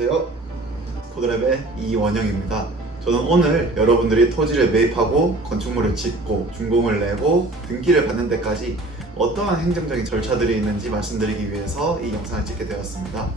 안녕하세요. 코드랩의 이원영입니다. 저는 오늘 여러분들이 토지를 매입하고 건축물을 짓고 준공을 내고 등기를 받는 데까지 어떠한 행정적인 절차들이 있는지 말씀드리기 위해서 이 영상을 찍게 되었습니다.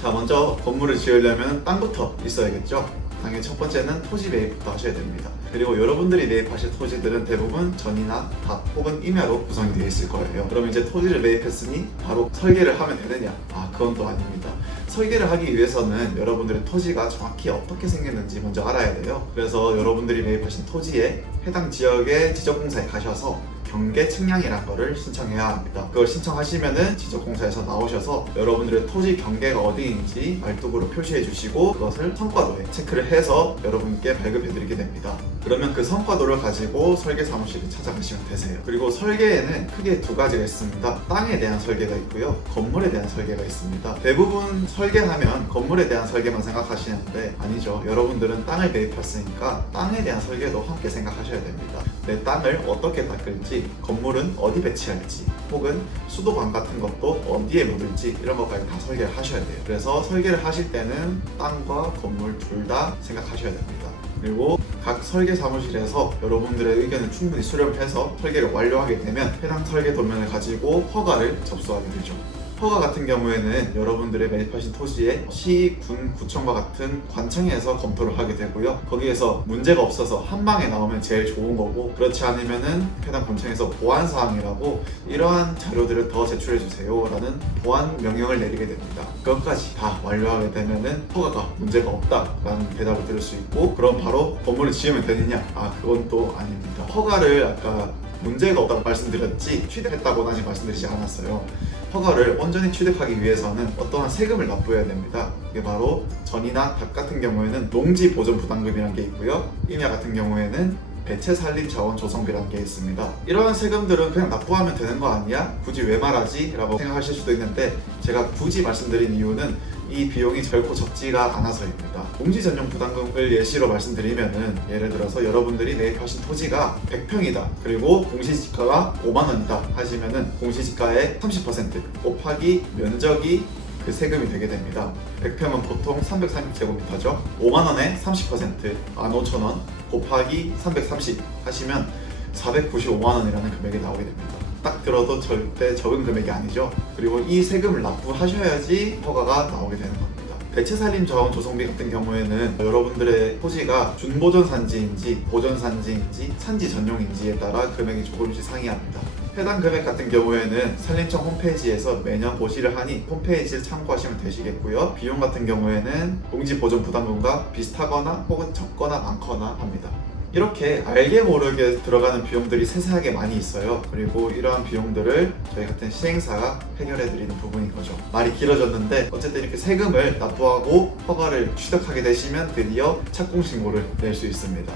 자, 먼저 건물을 지으려면 땅부터 있어야겠죠. 당연히 첫 번째는 토지 매입부터 하셔야 됩니다. 그리고 여러분들이 매입하실 토지들은 대부분 전이나 답 혹은 임야로 구성이 되어 있을 거예요. 그럼 이제 토지를 매입했으니 바로 설계를 하면 되느냐? 그건 또 아닙니다. 설계를 하기 위해서는 여러분들의 토지가 정확히 어떻게 생겼는지 먼저 알아야 돼요. 그래서 여러분들이 매입하신 토지에 해당 지역의 지적공사에 가셔서 경계 측량이라는 거를 신청해야 합니다. 그걸 신청하시면은 지적공사에서 나오셔서 여러분들의 토지 경계가 어디인지 말뚝으로 표시해 주시고 그것을 성과도에 체크를 해서 여러분께 발급해 드리게 됩니다. 그러면 그 성과도를 가지고 설계 사무실에 찾아가시면 되세요. 그리고 설계에는 크게 두 가지가 있습니다. 땅에 대한 설계가 있고요, 건물에 대한 설계가 있습니다. 대부분 설계하면 건물에 대한 설계만 생각하시는데 아니죠. 여러분들은 땅을 매입했으니까 땅에 대한 설계도 함께 생각하셔야 됩니다. 내 땅을 어떻게 닦을지, 건물은 어디 배치할지, 혹은 수도관 같은 것도 어디에 묻을지 이런 것까지 다 설계를 하셔야 돼요. 그래서 설계를 하실 때는 땅과 건물 둘 다 생각하셔야 됩니다. 그리고 각 설계 사무실에서 여러분들의 의견을 충분히 수렴해서 설계를 완료하게 되면 해당 설계 도면을 가지고 허가를 접수하게 되죠. 허가 같은 경우에는 여러분들의 매입하신 토지에 시, 군, 구청과 같은 관청에서 검토를 하게 되고요. 거기에서 문제가 없어서 한 방에 나오면 제일 좋은 거고, 그렇지 않으면은 해당 관청에서 보완사항이라고 이러한 자료들을 더 제출해 주세요 라는 보완 명령을 내리게 됩니다. 그것까지 다 완료하게 되면은 허가가 문제가 없다 라는 대답을 들을 수 있고, 그럼 바로 건물을 지으면 되느냐? 그건 또 아닙니다. 허가를 아까 문제가 없다고 말씀드렸지 취득했다고는 아직 말씀드리지 않았어요. 허가를 온전히 취득하기 위해서는 어떠한 세금을 납부해야 됩니다. 이게 바로 전이나 답 같은 경우에는 농지 보존 부담금이라는 게 있고요, 임야 같은 경우에는 배채 산림 자원 조성비라는 게 있습니다. 이러한 세금들은 그냥 납부하면 되는 거 아니야? 굳이 왜 말하지? 라고 생각하실 수도 있는데, 제가 굳이 말씀드린 이유는 이 비용이 결코 적지가 않아서입니다. 농지 전용 부담금을 예시로 말씀드리면은, 예를 들어서 여러분들이 매입하신 토지가 100평이다. 그리고 공시지가가 5만 원이다 하시면은 공시지가의 30% 곱하기 면적이 그 세금이 되게 됩니다. 100평은 보통 330제곱미터죠. 5만 원에 30% 15,000원 곱하기 330 하시면 495만 원이라는 금액이 나오게 됩니다. 딱 들어도 절대 적은 금액이 아니죠. 그리고 이 세금을 납부하셔야지 허가가 나오게 되는 겁니다. 배채산림 자원 조성비 같은 경우에는 여러분들의 토지가 준보존산지인지 보존산지인지 산지 전용인지에 따라 금액이 조금씩 상이합니다. 해당 금액 같은 경우에는 산림청 홈페이지에서 매년 고시를 하니 홈페이지를 참고하시면 되시겠고요. 비용 같은 경우에는 농지 보존 부담금과 비슷하거나 혹은 적거나 많거나 합니다. 이렇게 알게 모르게 들어가는 비용들이 세세하게 많이 있어요. 그리고 이러한 비용들을 저희 같은 시행사가 해결해 드리는 부분인 거죠. 말이 길어졌는데 어쨌든 이렇게 세금을 납부하고 허가를 취득하게 되시면 드디어 착공신고를 낼 수 있습니다.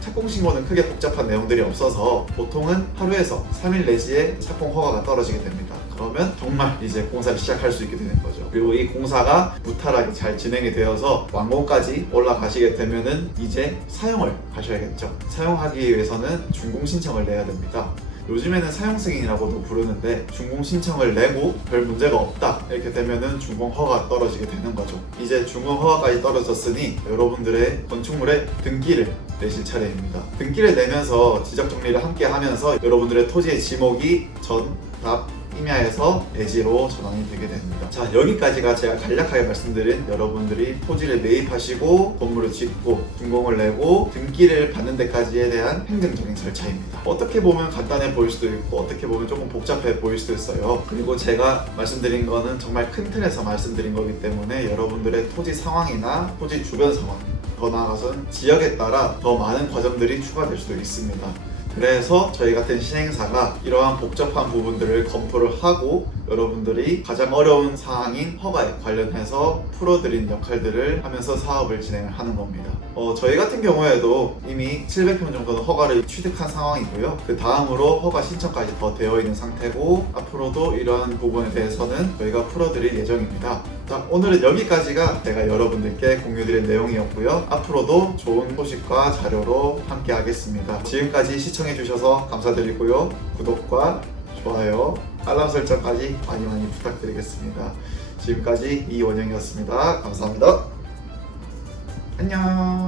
착공신고는 크게 복잡한 내용들이 없어서 보통은 하루에서 3일 내지에 착공 허가가 떨어지게 됩니다. 그러면 정말 이제 공사를 시작할 수 있게 되는 거죠. 그리고 이 공사가 무탈하게 잘 진행이 되어서 완공까지 올라가시게 되면은 이제 사용을 하셔야겠죠. 사용하기 위해서는 준공 신청을 내야 됩니다. 요즘에는 사용 승인이라고도 부르는데, 준공 신청을 내고 별 문제가 없다 이렇게 되면은 준공 허가가 떨어지게 되는 거죠. 이제 준공 허가까지 떨어졌으니 여러분들의 건축물의 등기를 내실 차례입니다. 등기를 내면서 지적 정리를 함께 하면서 여러분들의 토지의 지목이 전, 답, 임야에서 대지로 전환이 되게 됩니다. 자, 여기까지가 제가 간략하게 말씀드린 여러분들이 토지를 매입하시고 건물을 짓고 준공을 내고 등기를 받는 데까지에 대한 행정적인 절차입니다. 어떻게 보면 간단해 보일 수도 있고 어떻게 보면 조금 복잡해 보일 수도 있어요. 그리고 제가 말씀드린 거는 정말 큰 틀에서 말씀드린 거기 때문에 여러분들의 토지 상황이나 토지 주변 상황, 더 나아가서는 지역에 따라 더 많은 과정들이 추가될 수도 있습니다. 그래서 저희 같은 시행사가 이러한 복잡한 부분들을 검토를 하고 여러분들이 가장 어려운 사항인 허가에 관련해서 풀어드린 역할들을 하면서 사업을 진행을 하는 겁니다. 저희 같은 경우에도 이미 700평 정도는 허가를 취득한 상황이고요. 그 다음으로 허가 신청까지 더 되어 있는 상태고, 앞으로도 이러한 부분에 대해서는 저희가 풀어드릴 예정입니다. 자, 오늘은 여기까지가 제가 여러분들께 공유드릴 내용이었고요. 앞으로도 좋은 소식과 자료로 함께 하겠습니다. 지금까지 시청해주셔서 감사드리고요. 구독과 좋아요, 알람 설정까지 많이 많이 부탁드리겠습니다. 지금까지 이원영이었습니다. 감사합니다. 안녕.